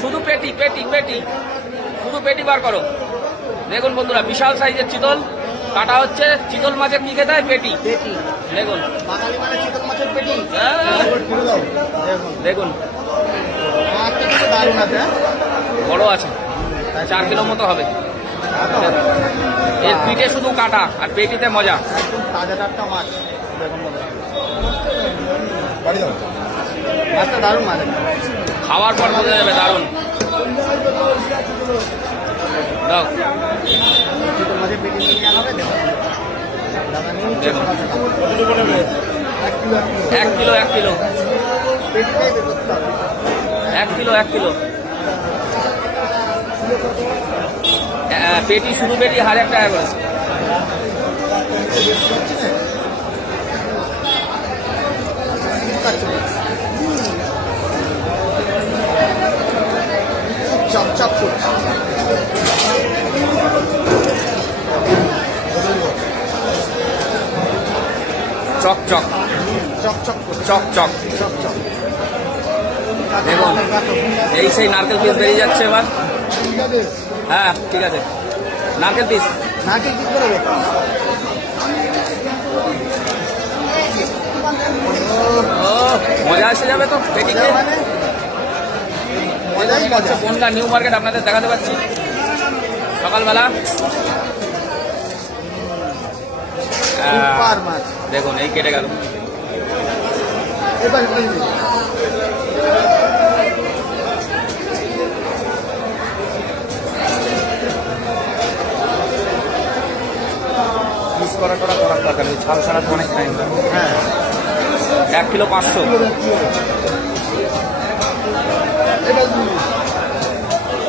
শুধু পেটি পেটি পেটি। শুধু পেটি বার করো। দেখুন বন্ধুরা বিশাল সাইজের চিতল। কাটা হচ্ছে চিতল মাছে কি খেতে হয়? পেটি। পেটি। দেখুন। মানে চিতল মাছের পেটি? আহ, দেখুন। দেখুন। হ্যাঁ? বড় আছে। চার কিলো মতো হবে। এর পিঠে শুধু কাটা আর পেটিতে মজা। তাজা টাটকা মাছ। দেখুন মাছটা দারুণ মাছ। খাওয়ার পর বোঝা যাবে সকাল। এক কিলো এক কিলো। এক কিলো এক কিলো। পেটি, শুধু পেটি হাজার টাকা করে চপ চপ করছে চক চক। চক চক চক চক। চক চক দেখুন। এই সেই নারকেল পিস বেরিয়ে যাচ্ছে এবার। হ্যাঁ ঠিক আছে। নারকেল পিস নারকেল কি করে মজা আসে যাবে তো। পেটি মজা। কোনটা নিউ মার্কেট আপনাদের দেখাতে পাচ্ছি। সকালবেলা। দেখুন এই কেটে গেল। যে, করা করার দরকার নেই। ছাল ছাড়া তো অনেক টাইম হ্যাঁ। এক কিলো পাঁচশো।